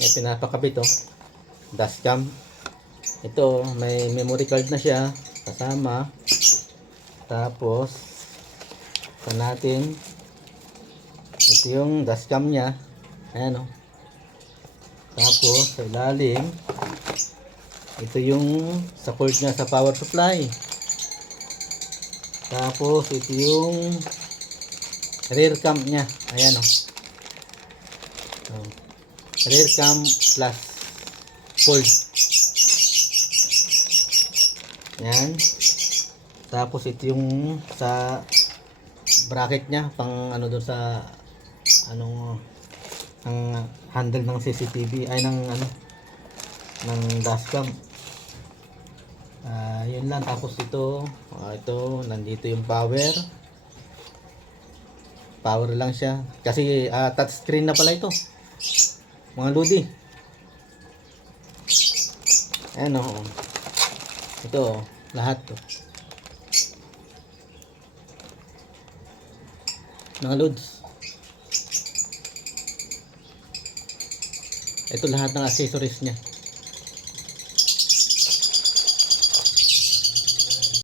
May pinapakabit oh. Dashcam. Ito, may memory card na siya kasama. Tapos ito natin. Ito yung dashcam niya. Ayan oh. Tapos sa ilalim, ito yung support niya sa power supply. Tapos ito yung rear cam niya. Ayan oh. Rear cam plus fold. Yan. Tapos ito yung sa bracket niya pang ano doon sa anong ang handle ng CCTV ay ng ano ng dashcam. Yun lang. Tapos ito ito nandito yung power lang siya kasi touch screen na pala ito mga lodi. Ayan o. Ito lahat to mga loads. Ito lahat ng accessories niya.